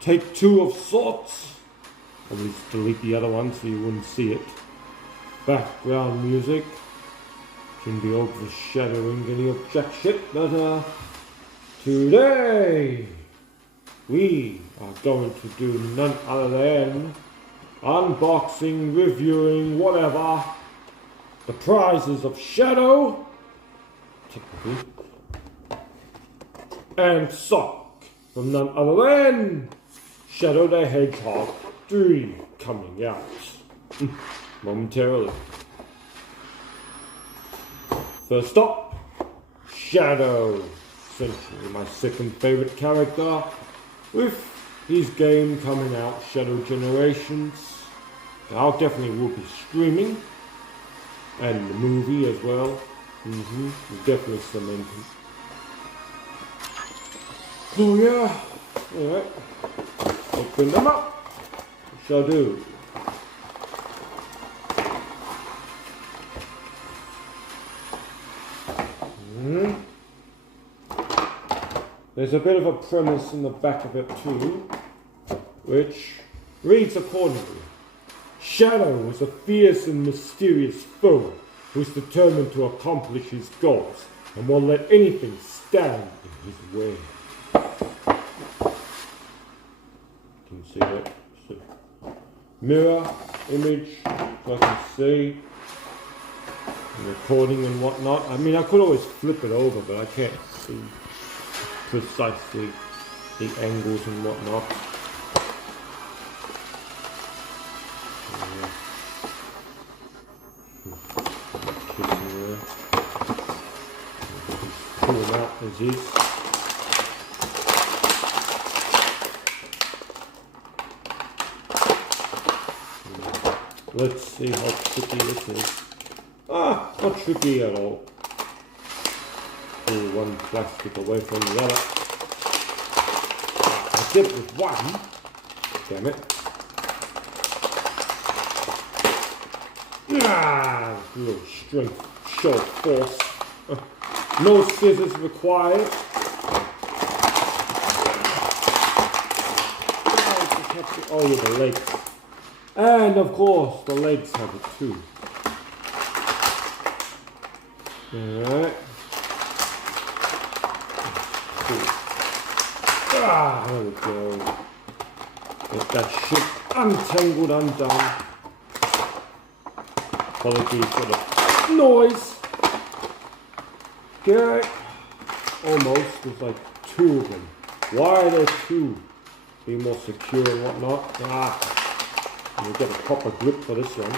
take two of sorts. At least delete the other one so you wouldn't see it. Background music can be overshadowing any objection, but today we are going to do none other than unboxing, reviewing, whatever, the prizes of Shadow, technically, and Sock from none other than Shadow the Hedgehog 3 coming out momentarily. First up, Shadow, essentially my second favorite character, with his game coming out, Shadow Generations. I'll definitely will be streaming, and the movie as well. Definitely cemented. So yeah, alright, open them up, shall do. There's a bit of a premise in the back of it too, which reads accordingly. Shadow is a fierce and mysterious foe who is determined to accomplish his goals and won't let anything stand in his way. You can see that. So, mirror image, so I can see. Recording and whatnot. I mean, I could always flip it over, but I can't see precisely the angles and whatnot. Pull them out as is. Let's see how tricky this is. Not tricky at all. Pull one plastic away from the other. I did it with one. Damn it. Little strength, show force. No scissors required. Oh, yeah, the legs. And of course, the legs have it too. Alright. There we go. Get that shit untangled, undone. Apologies for the noise. Okay. Almost. There's like two of them. Why are there two? Be more secure and whatnot. We'll get a proper grip for this one.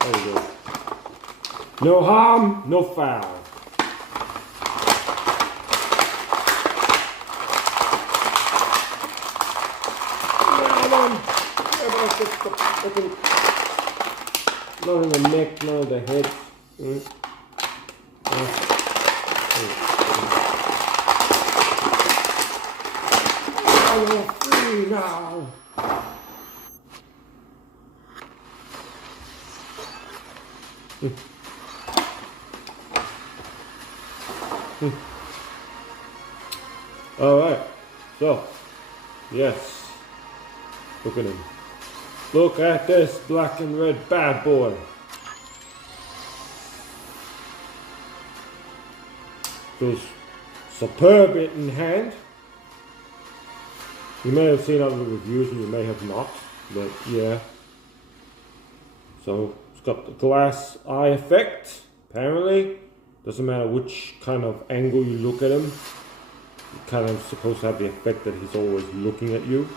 There we go. No harm, no foul. None of the neck, none of the head. You're free now. Alright, so, yes, look at him. Look at this black and red bad boy. Feels superb in hand. You may have seen other reviews and you may have not, but yeah. So, it's got the glass eye effect, apparently. Doesn't matter which kind of angle you look at him. You're kind of supposed to have the effect that he's always looking at you.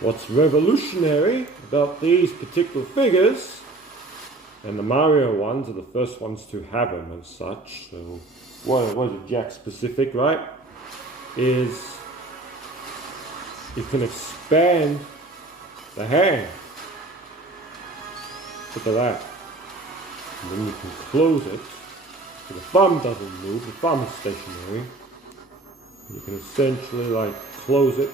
What's revolutionary about these particular figures, and the Mario ones are the first ones to have them as such, so what is it, Jack specific, right? Is you can expand the hand. Look at that. And then you can close it, so the thumb doesn't move, the thumb is stationary. You can essentially like close it,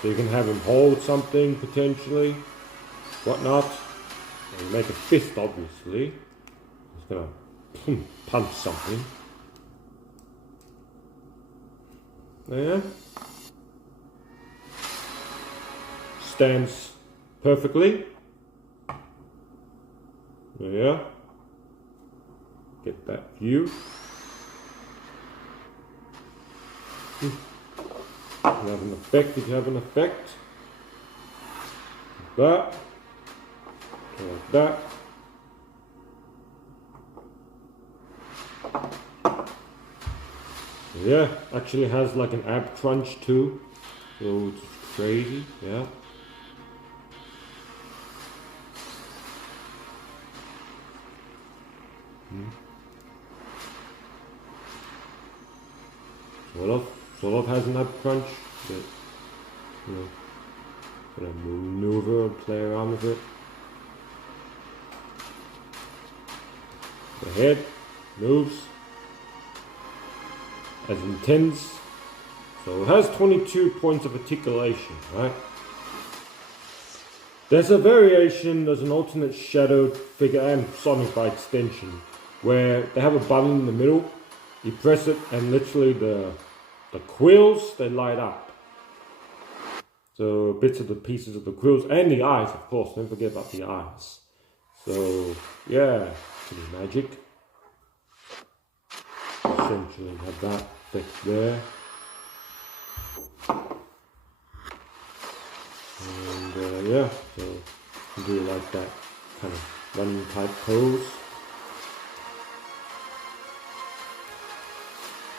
so you can have him hold something potentially, whatnot. And you make a fist obviously, gonna punch something. There. Stands perfectly. There. Get that view. You have an effect if you have an effect. Like that. Like that. Yeah, actually has like an ab crunch too. So it's crazy, yeah. Sort of has an ab crunch, but you know, gonna maneuver and play around with it. The head moves as intends. So it has 22 points of articulation, right? There's a variation, there's an alternate Shadow figure and Sonic by extension, where they have a button in the middle, you press it and literally the quills, they light up. So bits of the pieces of the quills and the eyes, of course, don't forget about the eyes. So yeah, pretty magic. Essentially have that effect there. And yeah, so I do like that kind of running type pose.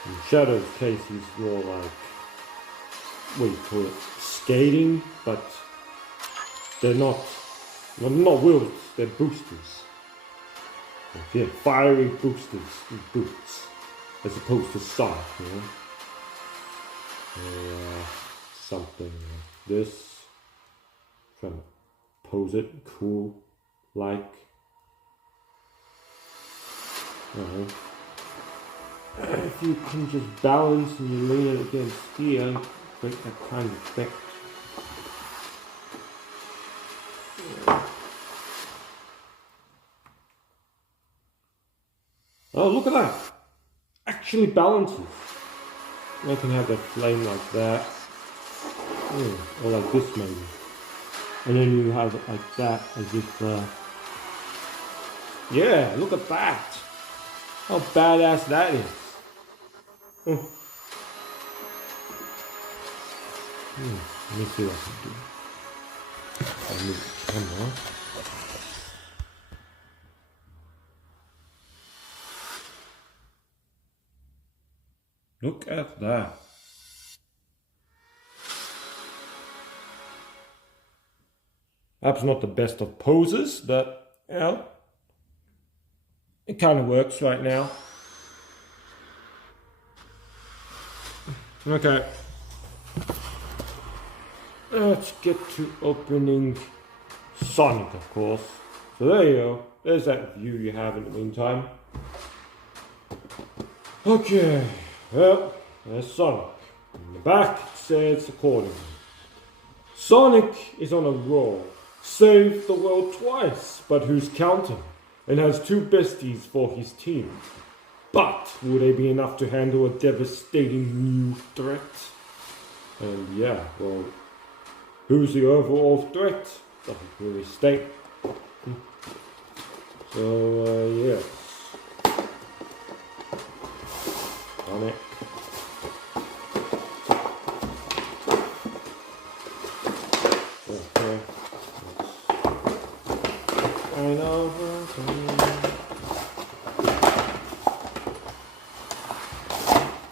In Shadow's case, he's more like, what do you call it, skating, but they're not wheels, they're boosters. Yeah, fiery boosters in boots, as opposed to Sonic, you know. Something like this. Trying to pose it cool, like. If you can just balance and you lean it against here, create that kind of effect. Oh, look at that! Actually balances. I can have that flame like that. Or like this maybe. And then you have it like that, as if, yeah, look at that! How badass that is! Let me see what I can do. I'll move the camera. Look at that. Perhaps not the best of poses, but, you know, it kind of works right now. Okay. Let's get to opening Sonic, of course. So there you go. There's that view you have in the meantime. Okay. Well, there's Sonic. In the back it says accordingly. Sonic is on a roll. Saved the world twice, but who's counting? And has 2 besties for his team. But will they be enough to handle a devastating new threat? And yeah, well, who's the overall threat? Doesn't really state. So, yes. On it. Okay. I know.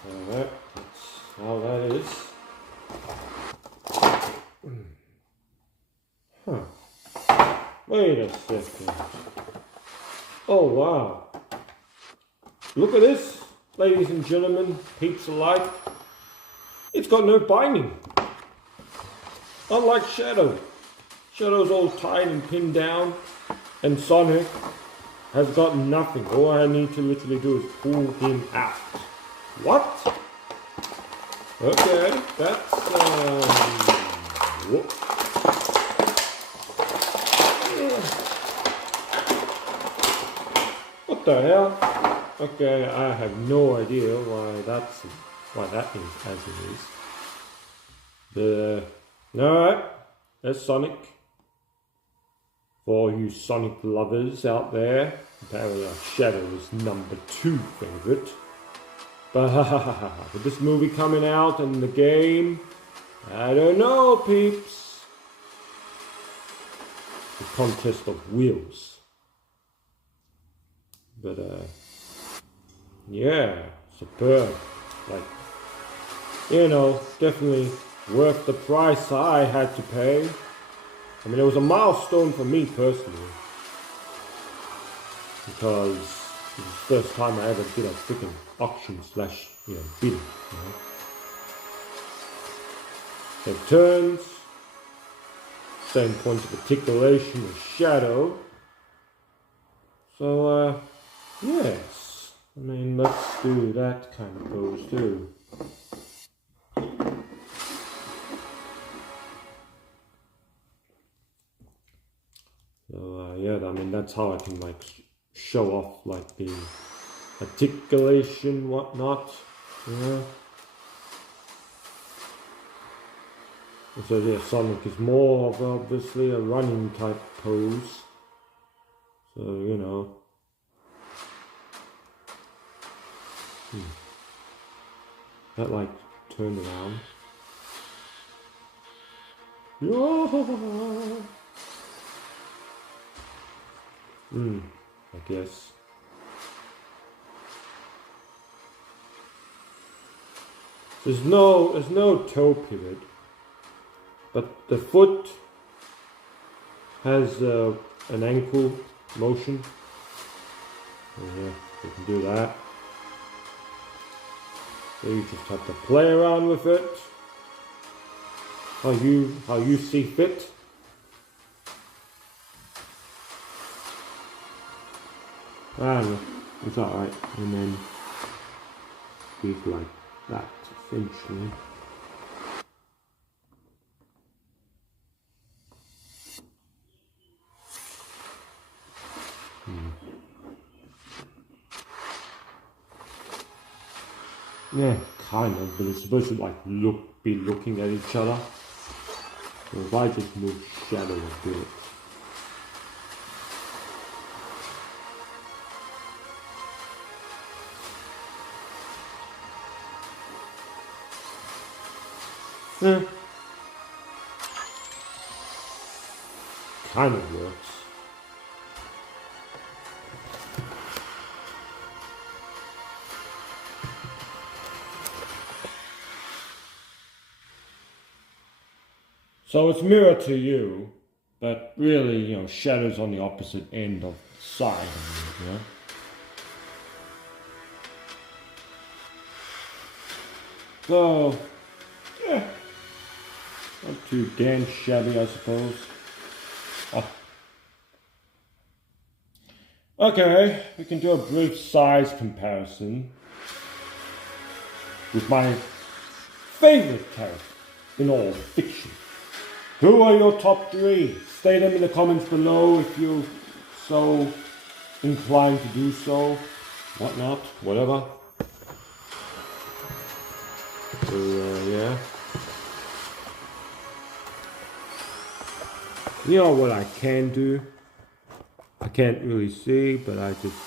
Alright, that's how that is. Wait a second. Oh wow. Look at this, ladies and gentlemen, peeps alike. It's got no binding. Unlike Shadow. Shadow's all tied and pinned down, and Sonic has got nothing. All I need to literally do is pull him out. What? Okay, that's whoop. What the hell? Okay, I have no idea why that is as it is. Alright, there's Sonic. For all you Sonic lovers out there, apparently Shadow is number 2 favorite. But with this movie coming out and the game, I don't know, peeps. The contest of wheels. But yeah, superb. Like, you know, definitely worth the price I had to pay. I mean, it was a milestone for me personally, because it was the first time I ever did a freaking auction slash, bidding. Same turns, same points of articulation as Shadow. So, yes. I mean, let's do that kind of pose too. So, yeah, I mean, that's how I can, like, show off, like, the articulation, whatnot, So, yeah, Sonic is more of, obviously, a running type pose. So, that, like, turned around. I guess. There's no toe pivot, but the foot has an ankle motion. Yeah, you can do that. So you just have to play around with it, how you see fit. I don't know, it's alright. And then goes like that, essentially. Yeah, kind of, but it's supposed to like be looking at each other. So if I just move Shadow a bit. Yeah. Kind of works. So it's mirror to you, but really, Shadow's on the opposite end of the side, So, yeah, not too damn shabby, I suppose. Oh. Okay, we can do a brief size comparison with my favorite character in all fiction. Who are your top 3? State them in the comments below if you're so inclined to do so. Whatnot, whatever. So, yeah. You know what I can do? I can't really see, but I just...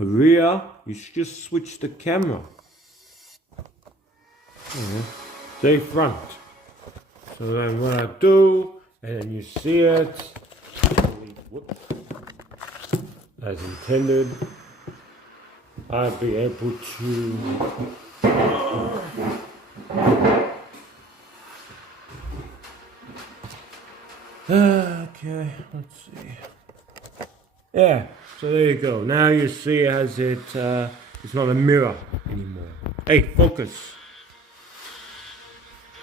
you should just switch the camera. Say front. So then what I do, and then you see it, as intended, I'll be able to okay, let's see. Yeah, so there you go. Now you see as it's not a mirror anymore. Hey, focus.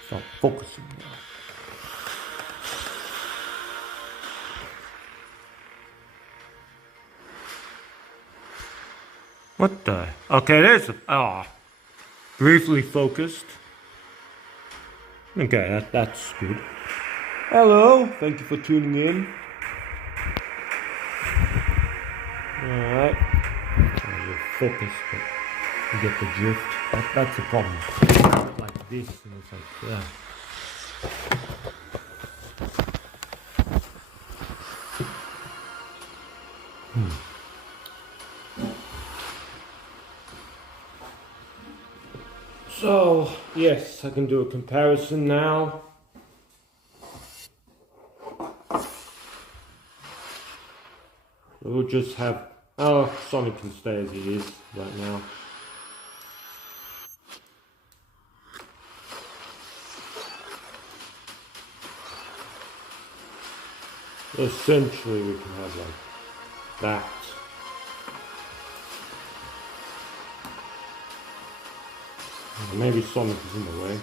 It's not focusing now. What the? Okay, there's briefly focused. Okay, that's good. Hello, thank you for tuning in. Alright. You'll focus, but you get the drift. That's the problem. Like this, and it's like, yeah. So, yes, I can do a comparison now. We'll just have, Sonic can stay as he is right now. Essentially we can have like that. Maybe Sonic is in the way.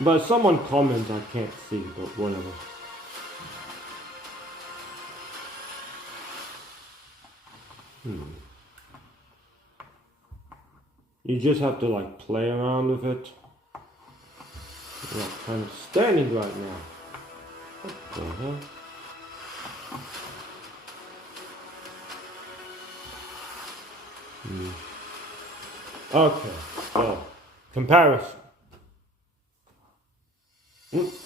But someone comments, I can't see, but whatever. You just have to like play around with it. You're like kind of standing right now. What the hell? Okay, so comparison. It's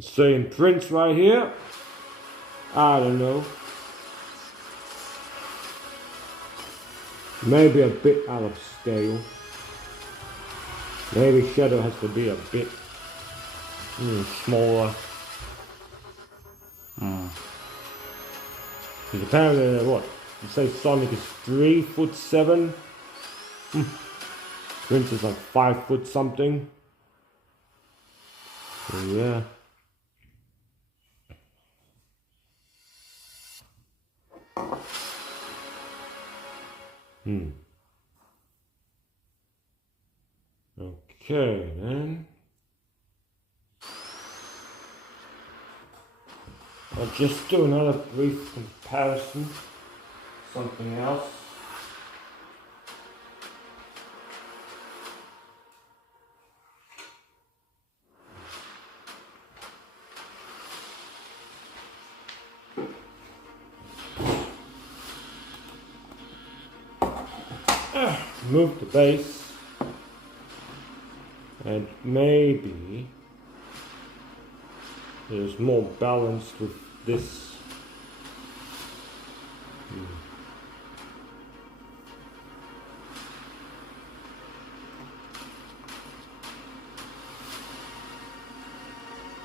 saying Prince right here. I don't know. Maybe a bit out of scale. Maybe Shadow has to be a bit smaller. Because apparently, what? You say Sonic is 3'7". Prince is like 5 foot something. So yeah. Okay then. I'll just do another brief comparison. Something else. Move the base, and maybe there's more balanced with this.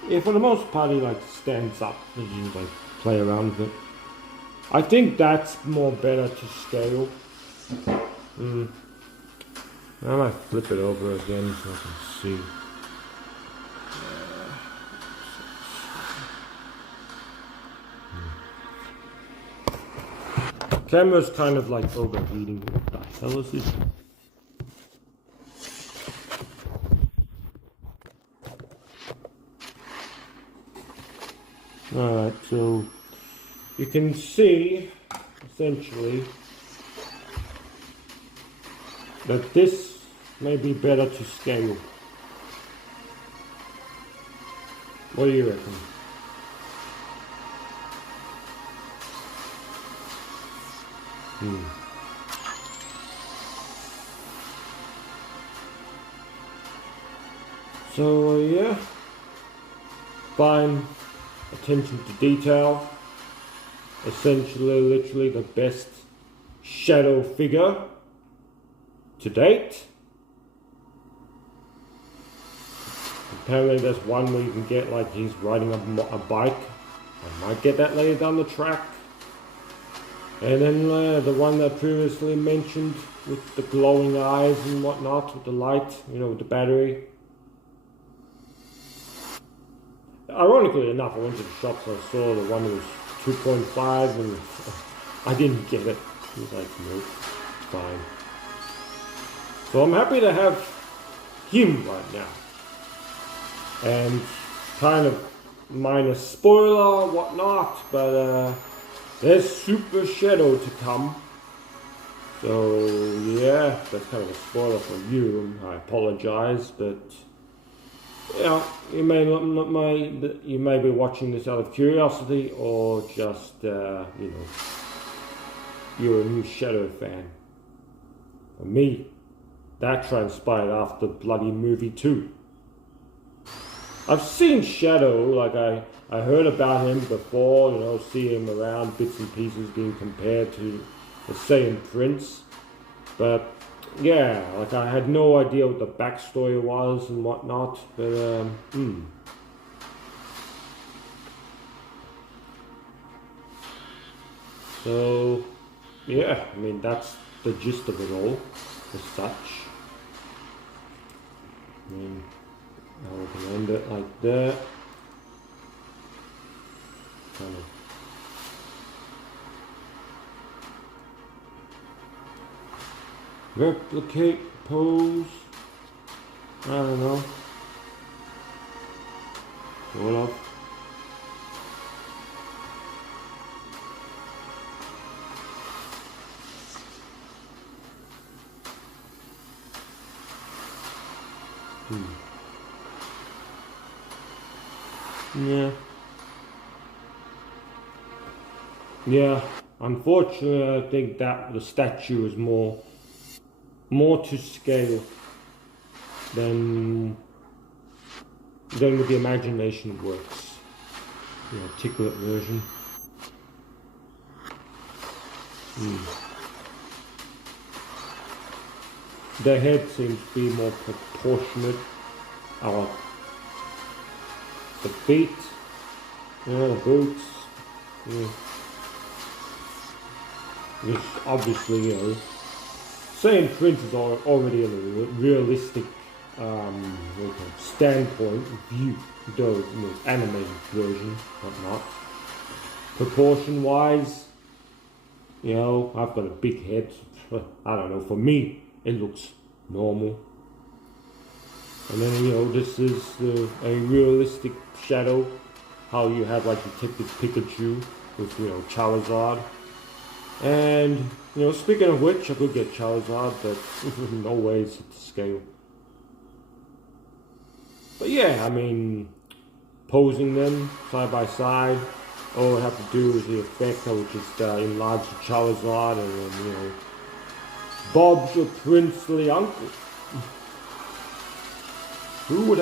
Yeah, for the most part, he like stands up and you like play around with it. I think that's more better to scale. I might flip it over again so I can see. Camera's kind of like overheating. What the hell is this? Alright, so you can see essentially that this may be better to scale. What do you reckon? So yeah, fine attention to detail. Essentially, literally the best shadow figure to date. Apparently there's one where you can get like he's riding a bike. I might get that later down the track. And then the one that I previously mentioned with the glowing eyes and whatnot, with the light, you know, with the battery. Ironically enough, I went to the shop so I saw the one that was 2.5 and I didn't get it. He was like, nope, fine. So I'm happy to have him right now. And kind of minor spoiler, whatnot, but there's Super Shadow to come. So yeah, that's kind of a spoiler for you. I apologize, but Yeah, you may be watching this out of curiosity, or just you know, you're a new Shadow fan. For me, that transpired after bloody movie 2. I've seen Shadow, like I heard about him before, you know, see him around bits and pieces being compared to the Saiyan Prince, but yeah, like I had no idea what the backstory was and whatnot, but So yeah, I mean that's the gist of it all, as such. I mean, we can end it like that. Kind of. Replicate pose. I don't know. Sort of. Yeah. Yeah. Unfortunately, I think that the statue is more to scale than with the imagination works. The articulate version. The head seems to be more proportionate. The feet, the boots, which obviously, Saiyan Prince is already a realistic standpoint view, though in the animated version, whatnot. Proportion wise, I've got a big head. I don't know, for me, it looks normal. And then, this is a realistic Shadow, how you have like Detective Pikachu with, Charizard. And, speaking of which, I could get Charizard, but no way it's at the scale. But yeah, I mean, posing them side by side, all I have to do is the effect, I would just enlarge the Charizard and then, Bob's your princely uncle. Who would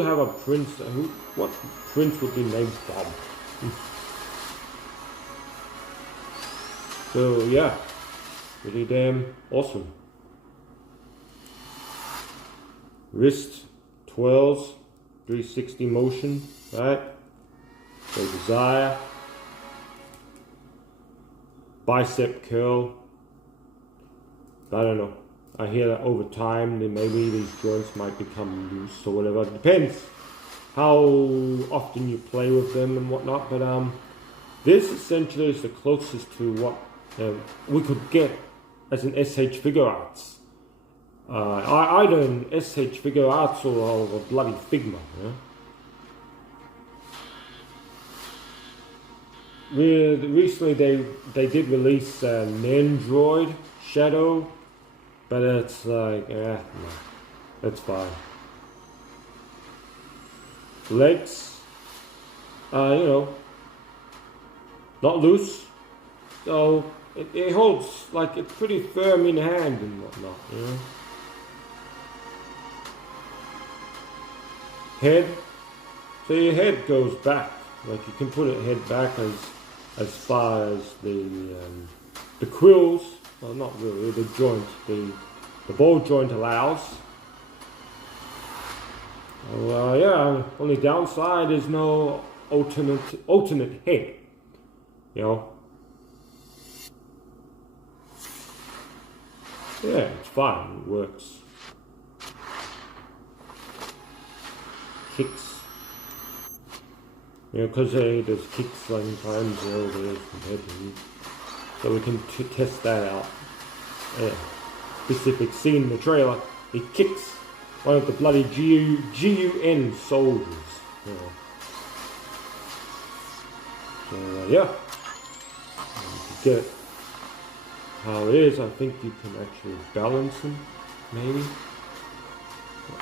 have a prince? What prince would be named Bob? So yeah, pretty damn awesome. Wrist twirls, 360 motion, right? So desire. Bicep curl. I don't know. I hear that over time, then maybe these joints might become loose or whatever. It depends how often you play with them and whatnot. But this essentially is the closest to what we could get as an SH Figure Arts. Either an SH Figure Arts or a bloody Figma. Recently they did release an Android Shadow. But it's like, no, that's fine. Legs, not loose, so it holds, like, it's pretty firm in hand and whatnot, Head, so your head goes back, like you can put it head back as far as the quills. Well, not really, the joint, the ball joint allows. Well, yeah, only downside is no alternate head, Yeah, it's fine, it works. Kicks. Because there's kicks sometimes, there's compared to me. So we can test that out. Specific scene in the trailer. He kicks one of the bloody GUN soldiers. So yeah. To get how it is, I think you can actually balance him, maybe.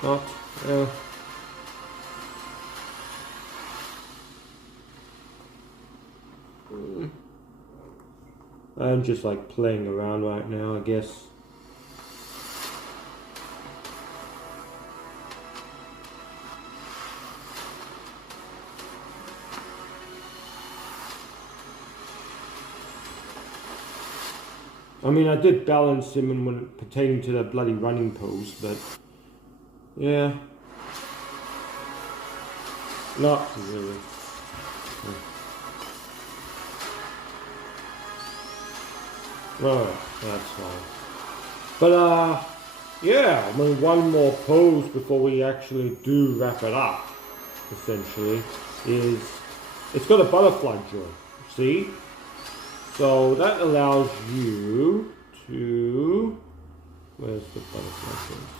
Not, yeah. I'm just like playing around right now, I guess. I mean, I did balance him when pertaining to that bloody running pose, but yeah, not really. Alright, that's fine. But yeah, I mean, one more pose before we actually do wrap it up, essentially, is it's got a butterfly joint, see? So that allows you to, where's the butterfly joint?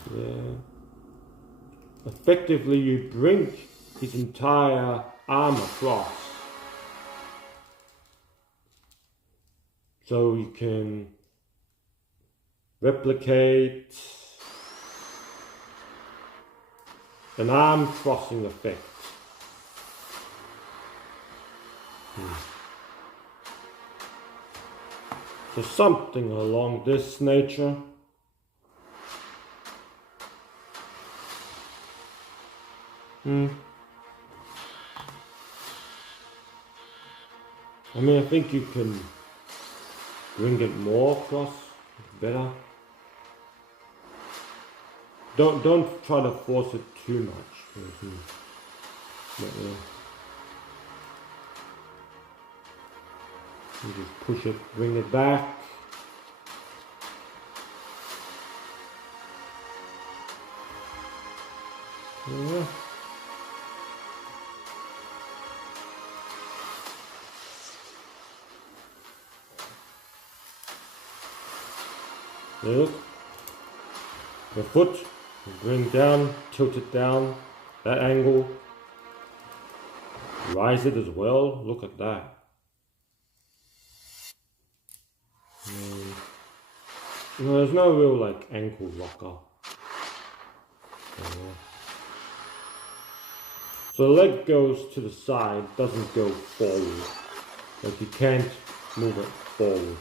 There. Effectively, you bring his entire arm across. So you can replicate an arm crossing effect. So something along this nature. I mean, I think you can bring it more across, better. Don't try to force it too much. But, yeah. You just push it, bring it back. Yeah. Look. The foot, bring down, tilt it down, that angle. Rise it as well. Look at that. No, there's no real like ankle locker. So the leg goes to the side, doesn't go forward. Like you can't move it forward.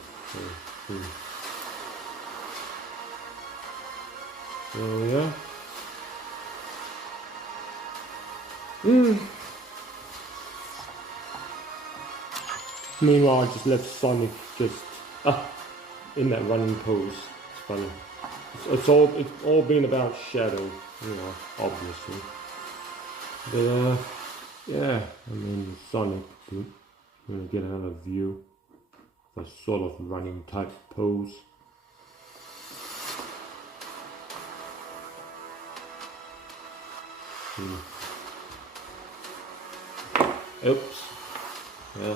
So yeah. Meanwhile, I just left Sonic just in that running pose. It's funny. It's all been about Shadow, you know, obviously. But yeah, I mean Sonic, I'm gonna get another view of a sort of running type pose. Oops. Yeah.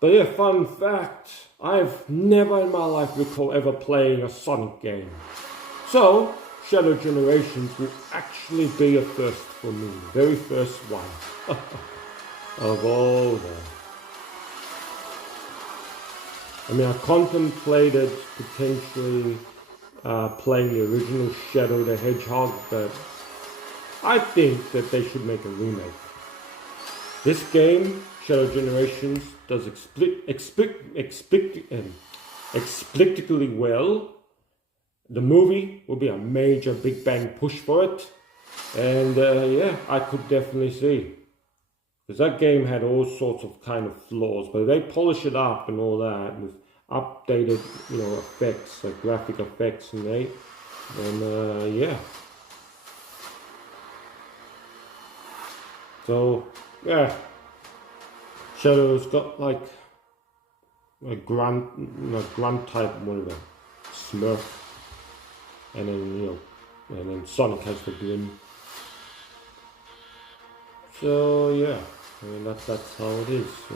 But yeah, fun fact, I've never in my life recall ever playing a Sonic game. So, Shadow Generations will actually be a first for me. Very first one. Of all them. I mean, I contemplated potentially playing the original Shadow the Hedgehog, but I think that they should make a remake. This game, Shadow Generations, does explicitly well. The movie will be a major big bang push for it. And yeah, I could definitely see. Because that game had all sorts of kind of flaws, but they polish it up and all that with updated, you know, effects, like graphic effects and yeah. So yeah, Shadow's got like a grunt type, whatever, Smurf, and then and then Sonic has the grin. So yeah, I mean that's how it is. So,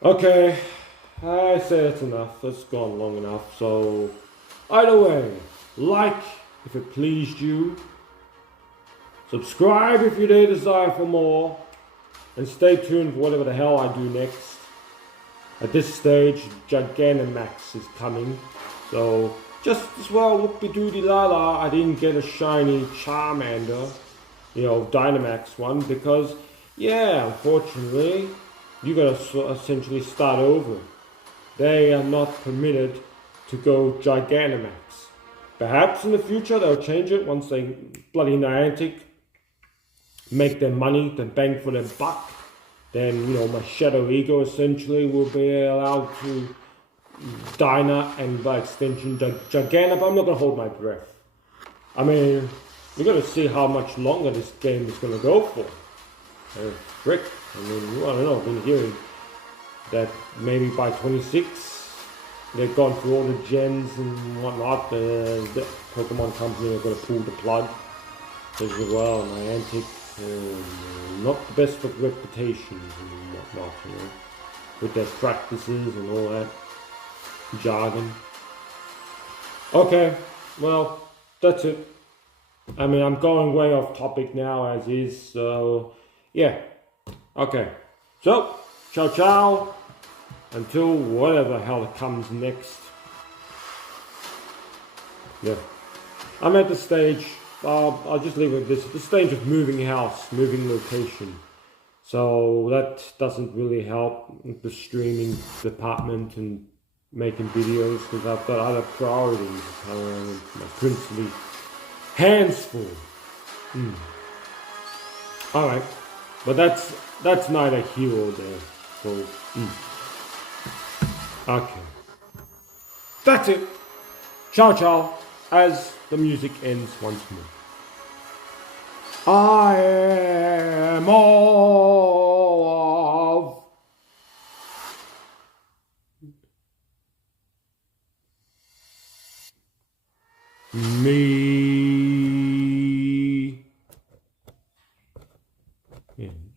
Okay, I say it's enough. It's gone long enough. So either way, like if it pleased you. Subscribe if you desire for more, and stay tuned for whatever the hell I do next. At this stage, Gigantamax is coming, so just as well, whoopie-doody la-la, I didn't get a shiny Charmander, you know, Dynamax one, because, yeah, unfortunately, you gotta essentially start over. They are not permitted to go Gigantamax. Perhaps in the future they'll change it once they bloody Niantic make their money, then bang for their buck. Then, you know, my Shadow Ego essentially will be allowed to Dyna and by extension Giganta, but I'm not gonna hold my breath. I mean, we gotta see how much longer this game is gonna go for. Frick, I mean, I don't know, I've been hearing that maybe by 26 they've gone through all the gens and whatnot. The Pokemon company are gonna pull the plug as well. Niantic, not the best of reputations and whatnot, you know, with their practices and all that jargon. Okay, well, that's it. I mean, I'm going way off topic now as is, so yeah. Okay, so ciao ciao until whatever hell comes next. Yeah, I'm at the stage, I'll just leave it at this, the stage of moving house, moving location. So that doesn't really help with the streaming department and making videos because I've got other priorities. My principally hands full. Alright, but that's neither here or there. So, okay. That's it. Ciao ciao as the music ends once more. I am all of me. End.